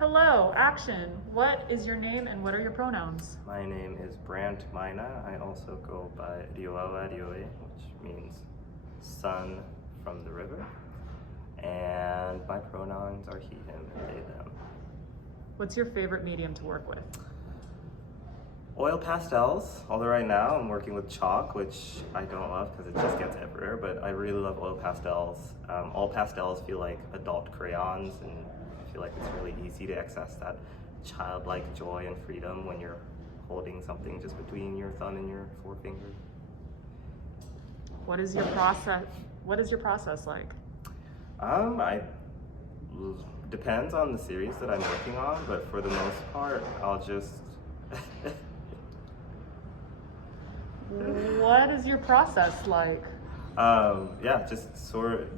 Hello, action. What is your name and what are your pronouns? My name is Brandt Maina. I also go by RIOA, which means sun from the river. And my pronouns are he, him, and they, them. What's your favorite medium to work with? Oil pastels, although right now I'm working with chalk, which I don't love because it just gets everywhere, but I really love oil pastels. All pastels feel like adult crayons, and I feel like it's really easy to access that childlike joy and freedom when you're holding something just between your thumb and your forefinger. What is your process? What is your process like? I depends on the series that I'm working on, but for the most part, I'll just What is your process like? yeah, just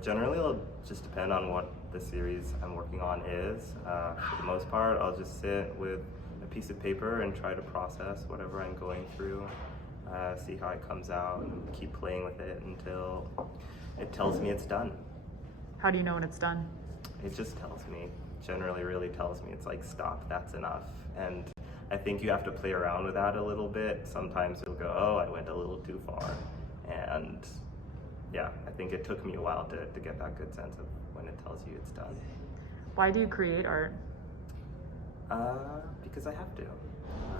generally it'll just depend on what the series I'm working on is. For the most part, I'll just sit with a piece of paper and try to process whatever I'm going through, see how it comes out, and keep playing with it until it tells me it's done. How do you know when it's done? It just tells me, generally really tells me. It's like, stop, that's enough. And I think you have to play around with that a little bit. Sometimes you'll go, oh, I went a little too far. And yeah, I think it took me a while to get that good sense of when it tells you it's done. Why do you create art? Because I have to.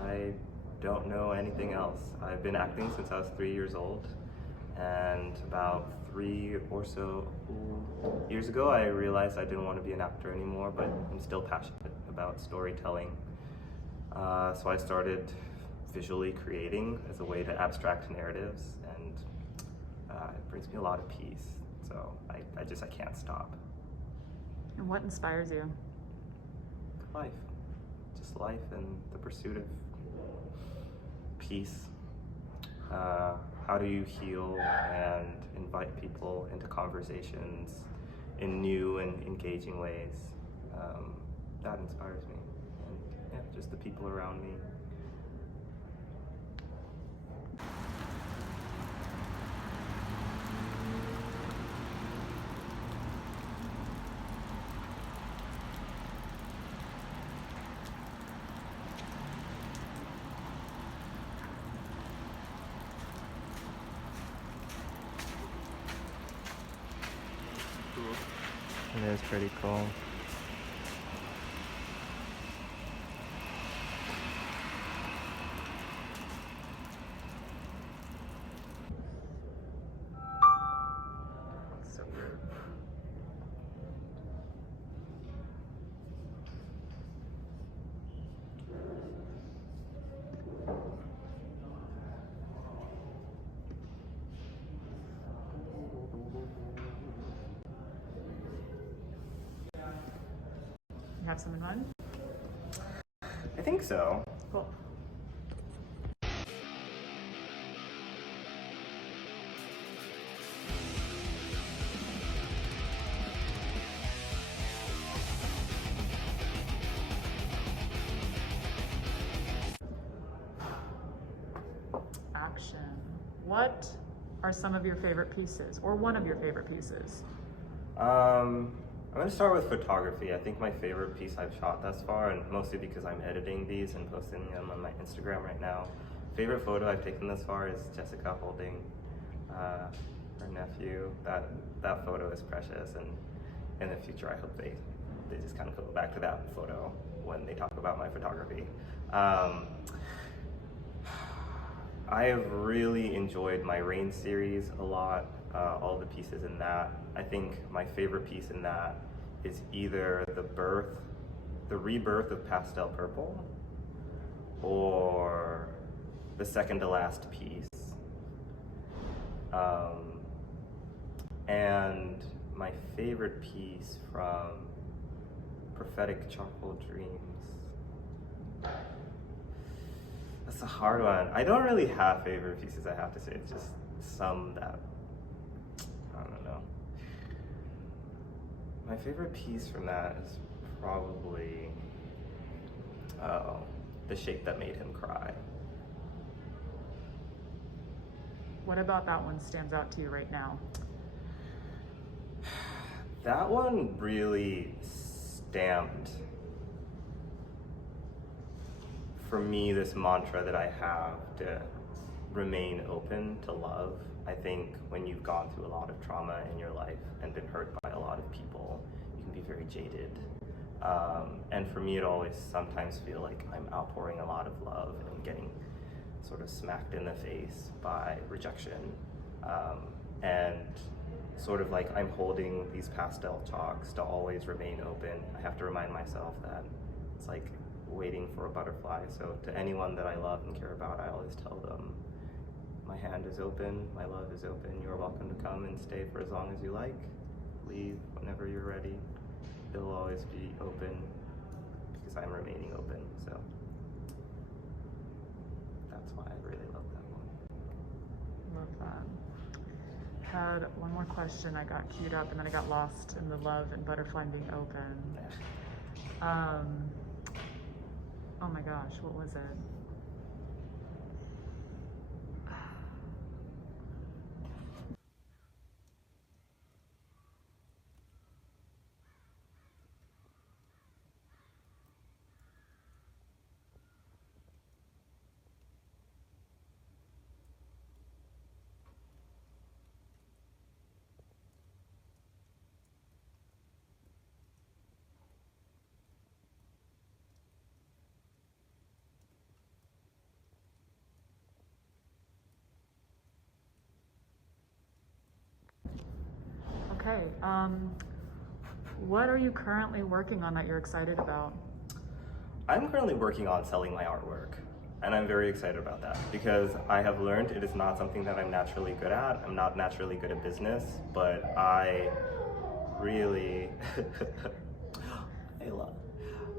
I don't know anything else. I've been acting since I was 3 years old, and about 3 or so years ago I realized I didn't want to be an actor anymore, but I'm still passionate about storytelling. So I started visually creating as a way to abstract narratives, and it brings me a lot of peace. So I can't stop. And what inspires you? Life. Just life and the pursuit of peace. How do you heal and invite people into conversations in new and engaging ways? That inspires me. And yeah, just the people around me. It is pretty cool. So weird. You have some in mind? I think so. Cool. Action. What are some of your favorite pieces, or one of your favorite pieces? I'm going to start with photography. I think my favorite piece I've shot thus far, and mostly because I'm editing these and posting them on my Instagram right now. Favorite photo I've taken thus far is Jessica holding her nephew. That photo is precious, and in the future I hope they just kind of go back to that photo when they talk about my photography. I have really enjoyed my Rain series a lot, all the pieces in that. I think my favorite piece in that is either the rebirth of Pastel Purple, or the second to last piece. And my favorite piece from Prophetic Charcoal Dreams. That's a hard one. I don't really have favorite pieces, I have to say. It's just some that, I don't know. My favorite piece from that is probably The Shape That Made Him Cry. What about that one stands out to you right now? That one really stamped for me, this mantra that I have to remain open to love. I think when you've gone through a lot of trauma in your life and been hurt by a lot of people, you can be very jaded. And for me, it always sometimes feel like I'm outpouring a lot of love and getting sort of smacked in the face by rejection. And sort of like I'm holding these pastel chalks to always remain open. I have to remind myself that it's like waiting for a butterfly. So to anyone that I love and care about, I always tell them, my hand is open, my love is open. You're welcome to come and stay for as long as you like. Leave whenever you're ready. It'll always be open because I'm remaining open. So that's why I really love that one. Love that. Had one more question I got queued up, and then I got lost in the love and butterfly being open. Oh my gosh, what was it? Okay, what are you currently working on that you're excited about? I'm currently working on selling my artwork, and I'm very excited about that because I have learned it is not something that I'm naturally good at. I'm not naturally good at business, but I really,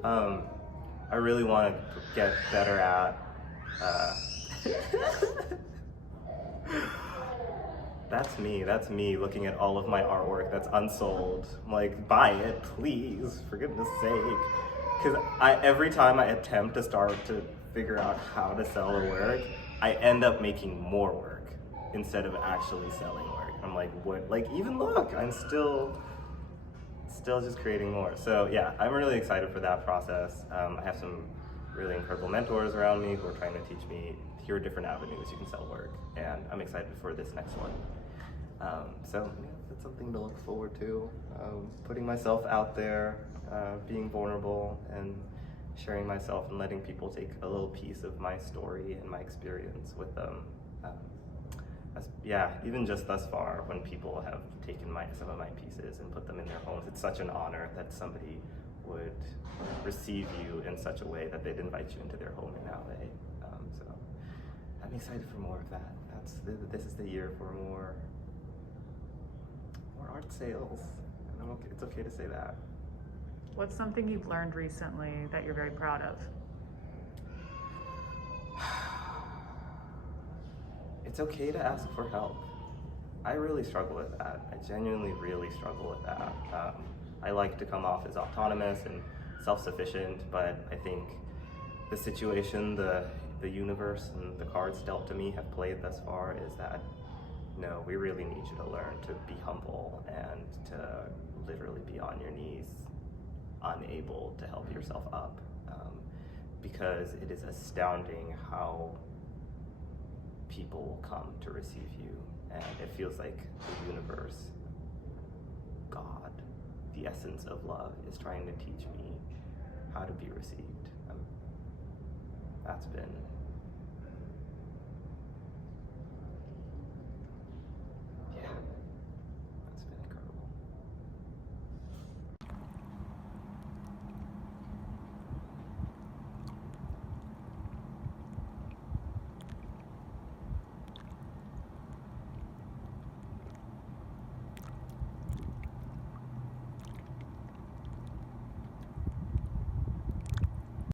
I really want to get better at, That's me looking at all of my artwork that's unsold. I'm like, buy it, please, for goodness sake. Because every time I attempt to start to figure out how to sell the work, I end up making more work instead of actually selling work. I'm like, what? Like, even look, I'm still just creating more. So yeah, I'm really excited for that process. I have some really incredible mentors around me who are trying to teach me, here are different avenues you can sell work, and I'm excited for this next one. So yeah, that's something to look forward to. Putting myself out there, being vulnerable, and sharing myself and letting people take a little piece of my story and my experience with them. Even just thus far, when people have taken some of my pieces and put them in their homes, it's such an honor that somebody would receive you in such a way that they'd invite you into their home in that way. So I'm excited for more of that. This is the year for more art sales. And it's okay to say that. What's something you've learned recently that you're very proud of? It's okay to ask for help. I really struggle with that. I genuinely really struggle with that. I like to come off as autonomous and self-sufficient, but I think the situation, the universe and the cards dealt to me have played thus far is that, no, we really need you to learn to be humble and to literally be on your knees, unable to help yourself up, because it is astounding how people will come to receive you, and it feels like the universe, God, the essence of love, is trying to teach me how to be received. That's been